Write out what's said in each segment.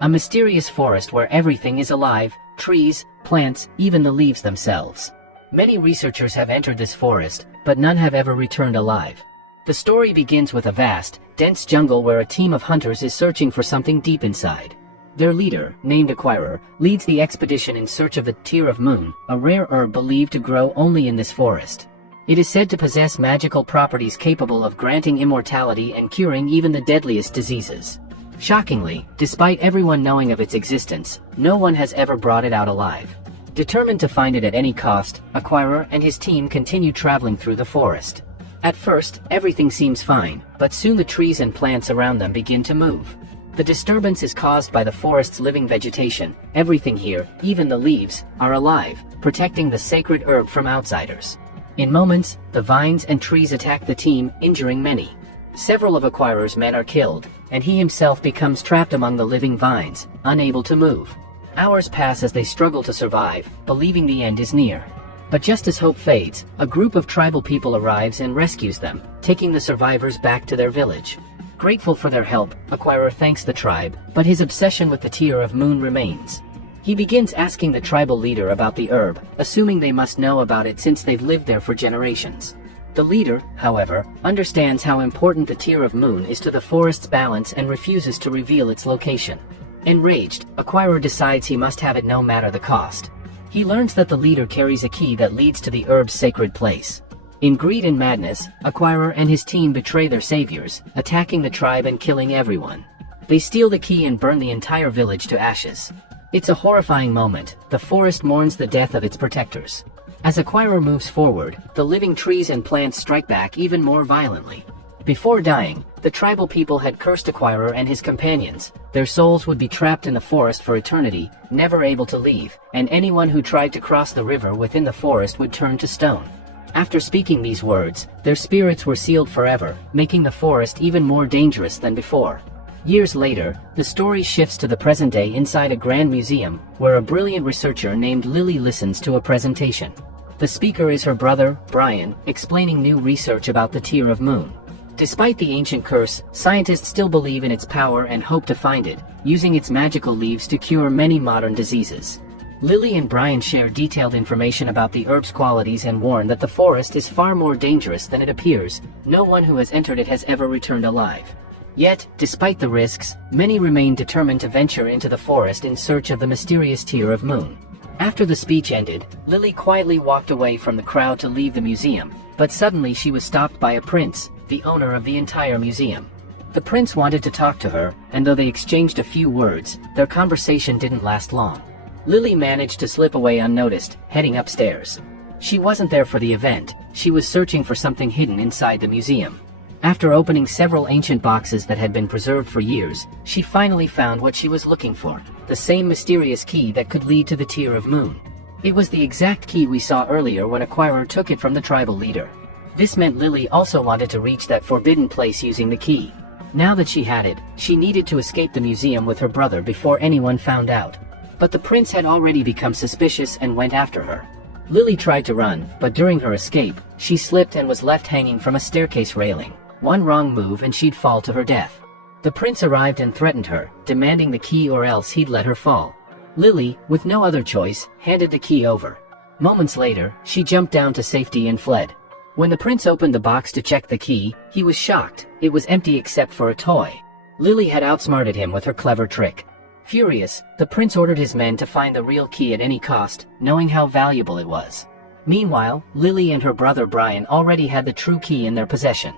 A mysterious forest where everything is alive, trees, plants, even the leaves themselves. Many researchers have entered this forest, but none have ever returned alive. The story begins with a vast, dense jungle where a team of hunters is searching for something deep inside. Their leader, named Acquirer, leads the expedition in search of the Tear of Moon, a rare herb believed to grow only in this forest. It is said to possess magical properties capable of granting immortality and curing even the deadliest diseases. Shockingly, despite everyone knowing of its existence, no one has ever brought it out alive. Determined to find it at any cost, Acquirer and his team continue traveling through the forest. At first, everything seems fine, but soon the trees and plants around them begin to move. The disturbance is caused by the forest's living vegetation. Everything here, even the leaves, are alive, protecting the sacred herb from outsiders. In moments, the vines and trees attack the team, injuring many. Several of Acquirer's men are killed, and he himself becomes trapped among the living vines, unable to move. Hours pass as they struggle to survive, believing the end is near. But just as hope fades, a group of tribal people arrives and rescues them, taking the survivors back to their village. Grateful for their help, Acquirer thanks the tribe, but his obsession with the Tear of Moon remains. He begins asking the tribal leader about the herb, assuming they must know about it since they've lived there for generations. The leader, however, understands how important the Tear of Moon is to the forest's balance and refuses to reveal its location. Enraged, Acquirer decides he must have it no matter the cost. He learns that the leader carries a key that leads to the herb's sacred place. In greed and madness, Acquirer and his team betray their saviors, attacking the tribe and killing everyone. They steal the key and burn the entire village to ashes. It's a horrifying moment. The forest mourns the death of its protectors. As Acquirer moves forward, the living trees and plants strike back even more violently. Before dying, the tribal people had cursed Acquirer and his companions. Their souls would be trapped in the forest for eternity, never able to leave, and anyone who tried to cross the river within the forest would turn to stone. After speaking these words, their spirits were sealed forever, making the forest even more dangerous than before. Years later, the story shifts to the present day inside a grand museum, where a brilliant researcher named Lily listens to a presentation. The speaker is her brother, Brian, explaining new research about the Tear of Moon. Despite the ancient curse, scientists still believe in its power and hope to find it, using its magical leaves to cure many modern diseases. Lily and Brian share detailed information about the herb's qualities and warn that the forest is far more dangerous than it appears. No one who has entered it has ever returned alive. Yet, despite the risks, many remain determined to venture into the forest in search of the mysterious Tear of Moon. After the speech ended, Lily quietly walked away from the crowd to leave the museum, but suddenly she was stopped by a prince, the owner of the entire museum. The prince wanted to talk to her, and though they exchanged a few words, their conversation didn't last long. Lily managed to slip away unnoticed, heading upstairs. She wasn't there for the event. She was searching for something hidden inside the museum. After opening several ancient boxes that had been preserved for years, she finally found what she was looking for, the same mysterious key that could lead to the Tear of Moon. It was the exact key we saw earlier when Acquirer took it from the tribal leader. This meant Lily also wanted to reach that forbidden place using the key. Now that she had it, she needed to escape the museum with her brother before anyone found out. But the prince had already become suspicious and went after her. Lily tried to run, but during her escape, she slipped and was left hanging from a staircase railing. One wrong move and she'd fall to her death. The prince arrived and threatened her, demanding the key or else he'd let her fall. Lily, with no other choice, handed the key over. Moments later, she jumped down to safety and fled. When the prince opened the box to check the key, he was shocked. It was empty except for a toy. Lily had outsmarted him with her clever trick. Furious, the prince ordered his men to find the real key at any cost, knowing how valuable it was. Meanwhile, Lily and her brother Brian already had the true key in their possession.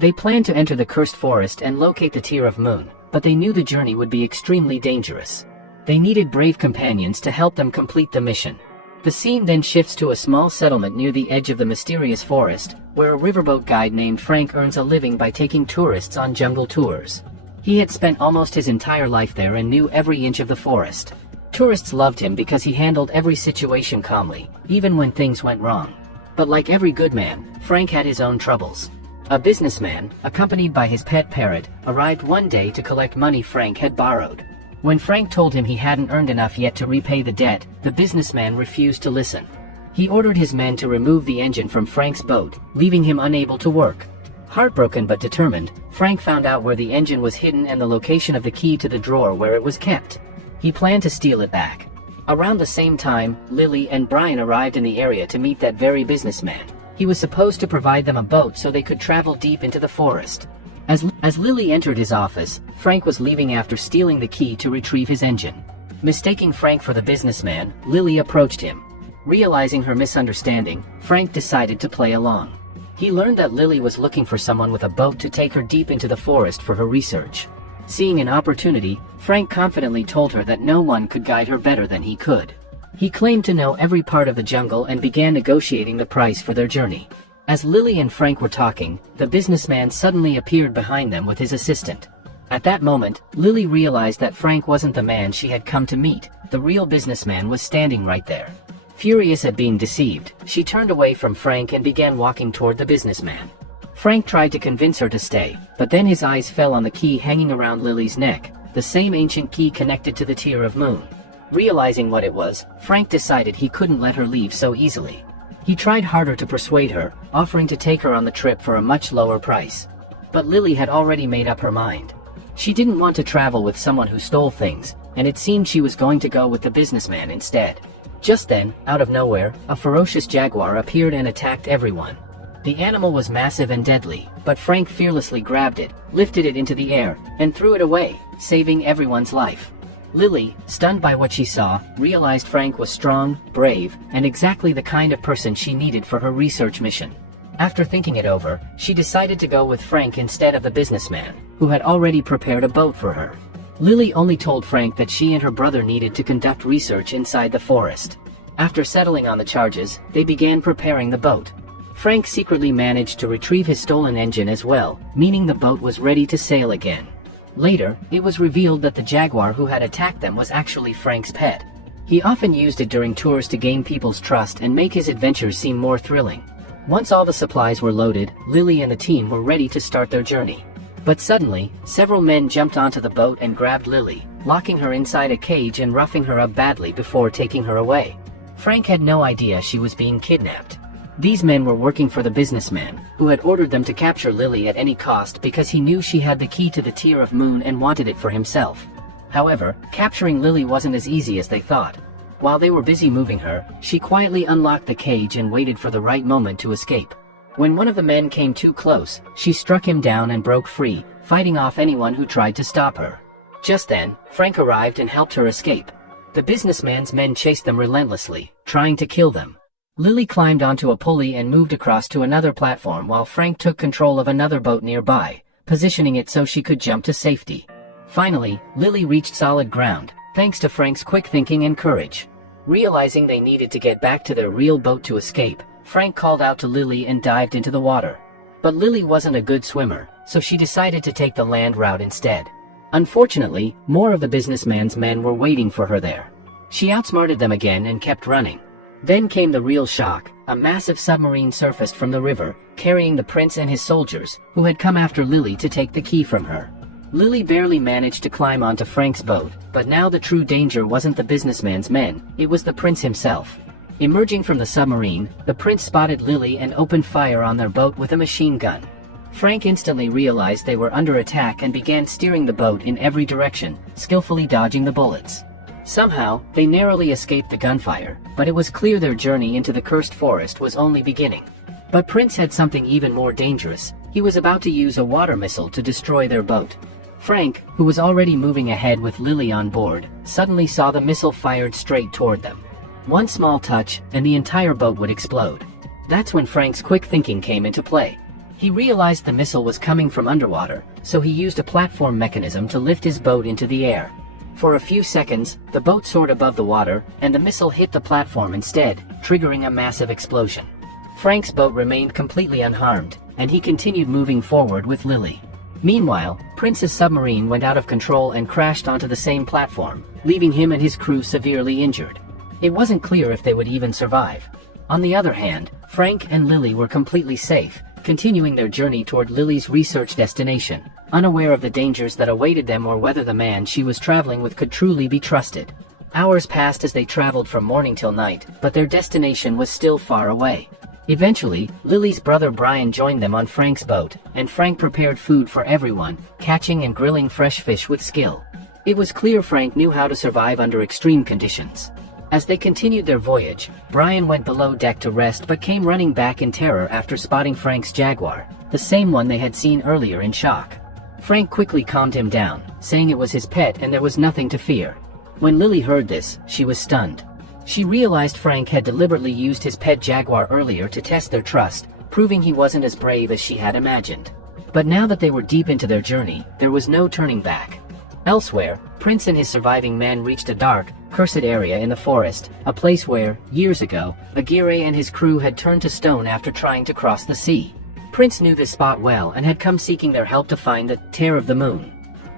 They planned to enter the cursed forest and locate the Tear of Moon, but they knew the journey would be extremely dangerous. They needed brave companions to help them complete the mission. The scene then shifts to a small settlement near the edge of the mysterious forest, where a riverboat guide named Frank earns a living by taking tourists on jungle tours. He had spent almost his entire life there and knew every inch of the forest. Tourists loved him because he handled every situation calmly, even when things went wrong. But like every good man, Frank had his own troubles. A businessman, accompanied by his pet parrot, arrived one day to collect money Frank had borrowed. When Frank told him he hadn't earned enough yet to repay the debt, the businessman refused to listen. He ordered his men to remove the engine from Frank's boat, leaving him unable to work. Heartbroken but determined, Frank found out where the engine was hidden and the location of the key to the drawer where it was kept. He planned to steal it back. Around the same time, Lily and Brian arrived in the area to meet that very businessman. He was supposed to provide them a boat so they could travel deep into the forest. As Lily entered his office, Frank was leaving after stealing the key to retrieve his engine. Mistaking Frank for the businessman, Lily approached him. Realizing her misunderstanding, Frank decided to play along. He learned that Lily was looking for someone with a boat to take her deep into the forest for her research. Seeing an opportunity, Frank confidently told her that no one could guide her better than he could. He claimed to know every part of the jungle and began negotiating the price for their journey. As Lily and Frank were talking, the businessman suddenly appeared behind them with his assistant. At that moment, Lily realized that Frank wasn't the man she had come to meet. The real businessman was standing right there. Furious at being deceived, she turned away from Frank and began walking toward the businessman. Frank tried to convince her to stay, but then his eyes fell on the key hanging around Lily's neck, the same ancient key connected to the Tear of Moon. Realizing what it was, Frank decided he couldn't let her leave so easily. He tried harder to persuade her, offering to take her on the trip for a much lower price. But Lily had already made up her mind. She didn't want to travel with someone who stole things, and it seemed she was going to go with the businessman instead. Just then, out of nowhere, a ferocious jaguar appeared and attacked everyone. The animal was massive and deadly, but Frank fearlessly grabbed it, lifted it into the air, and threw it away, saving everyone's life. Lily, stunned by what she saw, realized Frank was strong, brave, and exactly the kind of person she needed for her research mission. After thinking it over, she decided to go with Frank instead of the businessman, who had already prepared a boat for her. Lily only told Frank that she and her brother needed to conduct research inside the forest. After settling on the charges, they began preparing the boat. Frank secretly managed to retrieve his stolen engine as well, meaning the boat was ready to sail again. Later, it was revealed that the jaguar who had attacked them was actually Frank's pet. He often used it during tours to gain people's trust and make his adventures seem more thrilling. Once all the supplies were loaded, Lily and the team were ready to start their journey. But suddenly, several men jumped onto the boat and grabbed Lily, locking her inside a cage and roughing her up badly before taking her away. Frank had no idea she was being kidnapped. These men were working for the businessman, who had ordered them to capture Lily at any cost because he knew she had the key to the Tear of Moon and wanted it for himself. However, capturing Lily wasn't as easy as they thought. While they were busy moving her, she quietly unlocked the cage and waited for the right moment to escape. When one of the men came too close, she struck him down and broke free, fighting off anyone who tried to stop her. Just then, Frank arrived and helped her escape. The businessman's men chased them relentlessly, trying to kill them. Lily climbed onto a pulley and moved across to another platform while Frank took control of another boat nearby, positioning it so she could jump to safety. Finally, Lily reached solid ground, thanks to Frank's quick thinking and courage. Realizing they needed to get back to their real boat to escape, Frank called out to Lily and dived into the water. But Lily wasn't a good swimmer, so she decided to take the land route instead. Unfortunately, more of the businessman's men were waiting for her there. She outsmarted them again and kept running. Then came the real shock. A massive submarine surfaced from the river, carrying the prince and his soldiers, who had come after Lily to take the key from her. Lily barely managed to climb onto Frank's boat, but now the true danger wasn't the businessman's men, it was the prince himself. Emerging from the submarine, the prince spotted Lily and opened fire on their boat with a machine gun. Frank instantly realized they were under attack and began steering the boat in every direction, skillfully dodging the bullets. Somehow, they narrowly escaped the gunfire, but it was clear their journey into the cursed forest was only beginning. But Prince had something even more dangerous. He was about to use a water missile to destroy their boat. Frank, who was already moving ahead with Lily on board, suddenly saw the missile fired straight toward them. One small touch, and the entire boat would explode. That's when Frank's quick thinking came into play. He realized the missile was coming from underwater, so he used a platform mechanism to lift his boat into the air. For a few seconds, the boat soared above the water, and the missile hit the platform instead, triggering a massive explosion. Frank's boat remained completely unharmed, and he continued moving forward with Lily. Meanwhile, Prince's submarine went out of control and crashed onto the same platform, leaving him and his crew severely injured. It wasn't clear if they would even survive. On the other hand, Frank and Lily were completely safe, continuing their journey toward Lily's research destination, unaware of the dangers that awaited them or whether the man she was traveling with could truly be trusted. Hours passed as they traveled from morning till night, but their destination was still far away. Eventually, Lily's brother Brian joined them on Frank's boat, and Frank prepared food for everyone, catching and grilling fresh fish with skill. It was clear Frank knew how to survive under extreme conditions. As they continued their voyage, Brian went below deck to rest but came running back in terror after spotting Frank's Jaguar, the same one they had seen earlier in shock. Frank quickly calmed him down, saying it was his pet and there was nothing to fear. When Lily heard this, she was stunned. She realized Frank had deliberately used his pet Jaguar earlier to test their trust, proving he wasn't as brave as she had imagined. But now that they were deep into their journey, there was no turning back. Elsewhere, Prince and his surviving men reached a dark, cursed area in the forest, a place where, years ago, Aguirre and his crew had turned to stone after trying to cross the sea. Prince knew this spot well and had come seeking their help to find the Tear of the Moon.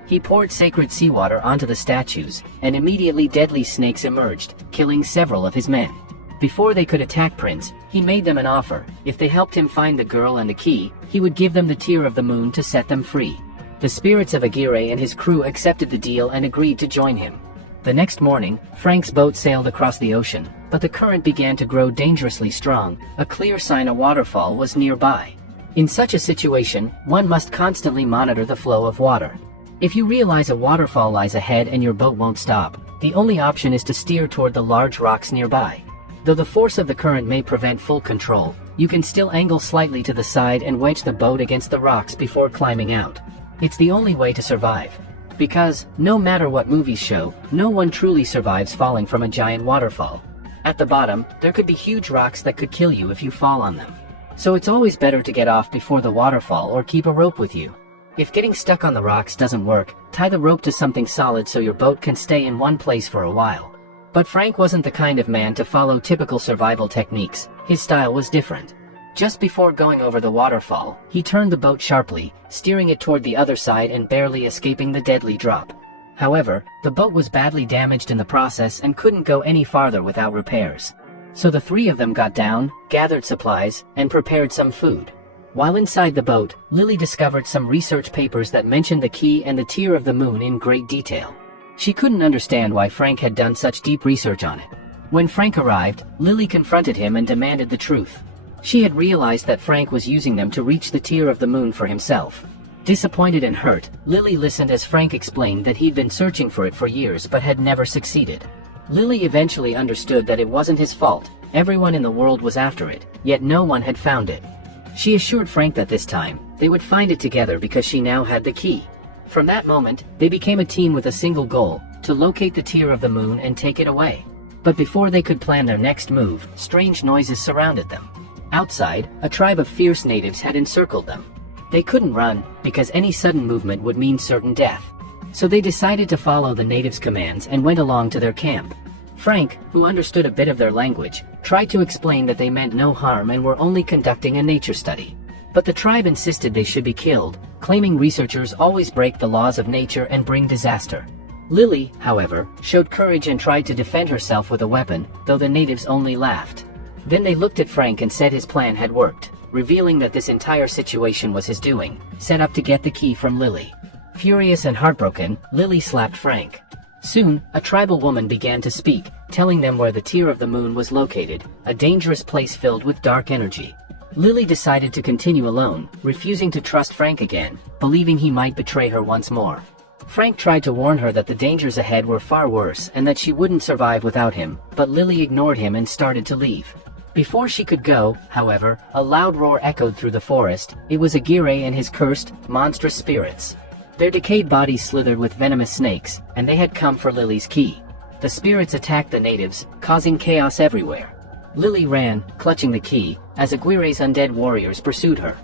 He poured sacred seawater onto the statues, and immediately deadly snakes emerged, killing several of his men. Before they could attack Prince, he made them an offer. If they helped him find the girl and the key, he would give them the Tear of the Moon to set them free. The spirits of Aguirre and his crew accepted the deal and agreed to join him. The next morning, Frank's boat sailed across the ocean, but the current began to grow dangerously strong, a clear sign a waterfall was nearby. In such a situation, one must constantly monitor the flow of water. If you realize a waterfall lies ahead and your boat won't stop, the only option is to steer toward the large rocks nearby. Though the force of the current may prevent full control, you can still angle slightly to the side and wedge the boat against the rocks before climbing out. It's the only way to survive. Because, no matter what movies show, no one truly survives falling from a giant waterfall. At the bottom, there could be huge rocks that could kill you if you fall on them. So it's always better to get off before the waterfall or keep a rope with you. If getting stuck on the rocks doesn't work, tie the rope to something solid so your boat can stay in one place for a while. But Frank wasn't the kind of man to follow typical survival techniques. His style was different. Just before going over the waterfall, he turned the boat sharply, steering it toward the other side and barely escaping the deadly drop. However, the boat was badly damaged in the process and couldn't go any farther without repairs. So the three of them got down, gathered supplies, and prepared some food. While inside the boat, Lily discovered some research papers that mentioned the key and the Tear of the Moon in great detail. She couldn't understand why Frank had done such deep research on it. When Frank arrived, Lily confronted him and demanded the truth. She had realized that Frank was using them to reach the Tear of the Moon for himself. Disappointed and hurt, Lily listened as Frank explained that he'd been searching for it for years but had never succeeded. Lily eventually understood that it wasn't his fault. Everyone in the world was after it, yet no one had found it. She assured Frank that this time, they would find it together because she now had the key. From that moment, they became a team with a single goal, to locate the Tear of the Moon and take it away. But before they could plan their next move, strange noises surrounded them. Outside, a tribe of fierce natives had encircled them. They couldn't run, because any sudden movement would mean certain death. So they decided to follow the natives' commands and went along to their camp. Frank, who understood a bit of their language, tried to explain that they meant no harm and were only conducting a nature study. But the tribe insisted they should be killed, claiming researchers always break the laws of nature and bring disaster. Lily, however, showed courage and tried to defend herself with a weapon, though the natives only laughed. Then they looked at Frank and said his plan had worked, revealing that this entire situation was his doing, set up to get the key from Lily. Furious and heartbroken, Lily slapped Frank. Soon, a tribal woman began to speak, telling them where the Tear of the Moon was located, a dangerous place filled with dark energy. Lily decided to continue alone, refusing to trust Frank again, believing he might betray her once more. Frank tried to warn her that the dangers ahead were far worse and that she wouldn't survive without him, but Lily ignored him and started to leave. Before she could go, however, a loud roar echoed through the forest. It was Aguirre and his cursed, monstrous spirits. Their decayed bodies slithered with venomous snakes, and they had come for Lily's key. The spirits attacked the natives, causing chaos everywhere. Lily ran, clutching the key, as Aguirre's undead warriors pursued her.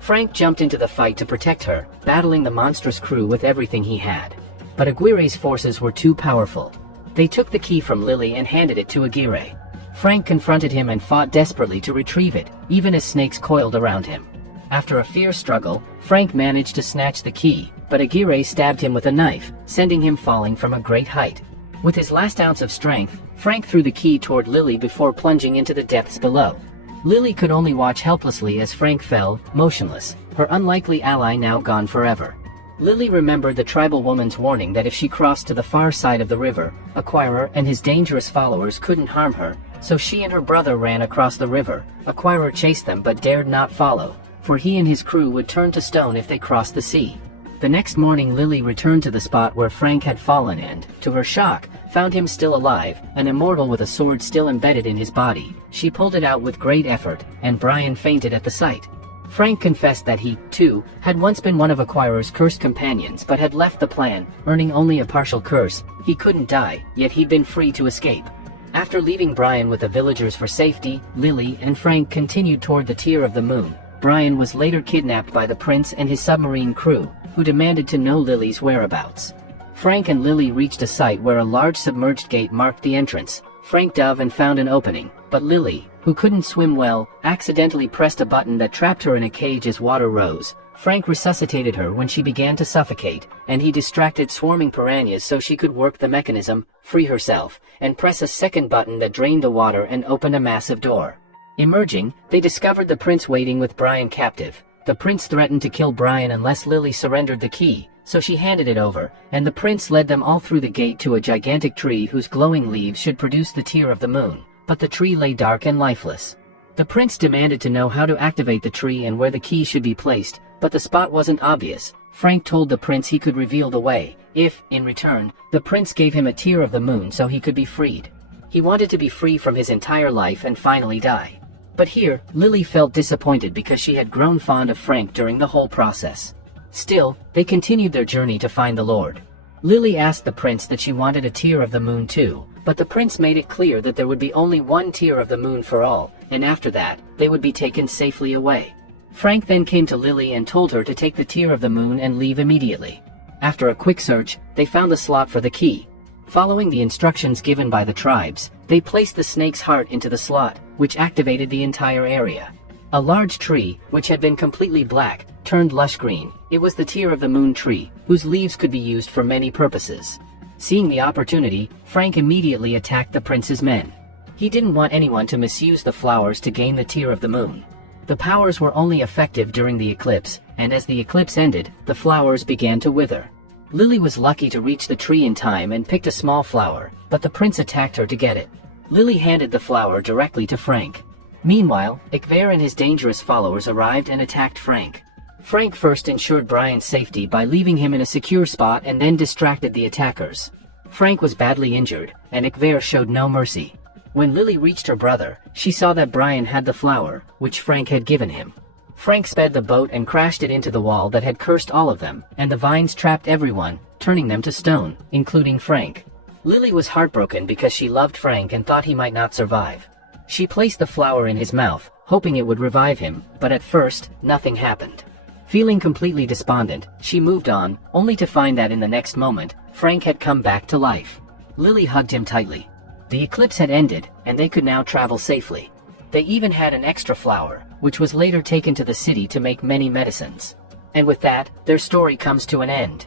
Frank jumped into the fight to protect her, battling the monstrous crew with everything he had. But Aguirre's forces were too powerful. They took the key from Lily and handed it to Aguirre. Frank confronted him and fought desperately to retrieve it, even as snakes coiled around him. After a fierce struggle, Frank managed to snatch the key, but Aguirre stabbed him with a knife, sending him falling from a great height. With his last ounce of strength, Frank threw the key toward Lily before plunging into the depths below. Lily could only watch helplessly as Frank fell, motionless, her unlikely ally now gone forever. Lily remembered the tribal woman's warning that if she crossed to the far side of the river, Acquirer and his dangerous followers couldn't harm her, so she and her brother ran across the river. Acquirer chased them but dared not follow, for he and his crew would turn to stone if they crossed the sea. The next morning Lily returned to the spot where Frank had fallen and, to her shock, found him still alive, an immortal with a sword still embedded in his body. She pulled it out with great effort, and Brian fainted at the sight. Frank confessed that he, too, had once been one of Acquirer's cursed companions but had left the plan, earning only a partial curse. He couldn't die, yet he'd been free to escape. After leaving Brian with the villagers for safety, Lily and Frank continued toward the Tier of the Moon. Brian was later kidnapped by the prince and his submarine crew, who demanded to know Lily's whereabouts. Frank and Lily reached a site where a large submerged gate marked the entrance. Frank dove and found an opening, but Lily, who couldn't swim well, accidentally pressed a button that trapped her in a cage as water rose. Frank resuscitated her when she began to suffocate, and he distracted swarming piranhas so she could work the mechanism, free herself, and press a second button that drained the water and opened a massive door. Emerging, they discovered the prince waiting with Brian captive. The prince threatened to kill Brian unless Lily surrendered the key, so she handed it over, and the prince led them all through the gate to a gigantic tree whose glowing leaves should produce the Tier of the Moon. But the tree lay dark and lifeless. The prince demanded to know how to activate the tree and where the key should be placed, but the spot wasn't obvious. Frank told the prince he could reveal the way, if, in return, the prince gave him a Tier of the Moon so he could be freed. He wanted to be free from his entire life and finally die. But here, Lily felt disappointed because she had grown fond of Frank during the whole process. Still, they continued their journey to find the Lord. Lily asked the prince that she wanted a Tier of the Moon too, but the prince made it clear that there would be only one Tier of the Moon for all, and after that, they would be taken safely away. Frank then came to Lily and told her to take the Tier of the Moon and leave immediately. After a quick search, they found the slot for the key. Following the instructions given by the tribes, they placed the snake's heart into the slot, which activated the entire area. A large tree, which had been completely black, turned lush green. It was the Tier of the Moon tree, whose leaves could be used for many purposes. Seeing the opportunity, Frank immediately attacked the prince's men. He didn't want anyone to misuse the flowers to gain the Tier of the Moon. The powers were only effective during the eclipse, and as the eclipse ended, the flowers began to wither. Lily was lucky to reach the tree in time and picked a small flower, but the prince attacked her to get it. Lily handed the flower directly to Frank. Meanwhile, Ikver and his dangerous followers arrived and attacked Frank. Frank first ensured Brian's safety by leaving him in a secure spot and then distracted the attackers. Frank was badly injured, and Ikver showed no mercy. When Lily reached her brother, she saw that Brian had the flower, which Frank had given him. Frank sped the boat and crashed it into the wall that had cursed all of them, and the vines trapped everyone, turning them to stone, including Frank. Lily was heartbroken because she loved Frank and thought he might not survive. She placed the flower in his mouth, hoping it would revive him, but at first, nothing happened. Feeling completely despondent, she moved on, only to find that in the next moment, Frank had come back to life. Lily hugged him tightly. The eclipse had ended, and they could now travel safely. They even had an extra flower, which was later taken to the city to make many medicines. And with that, their story comes to an end.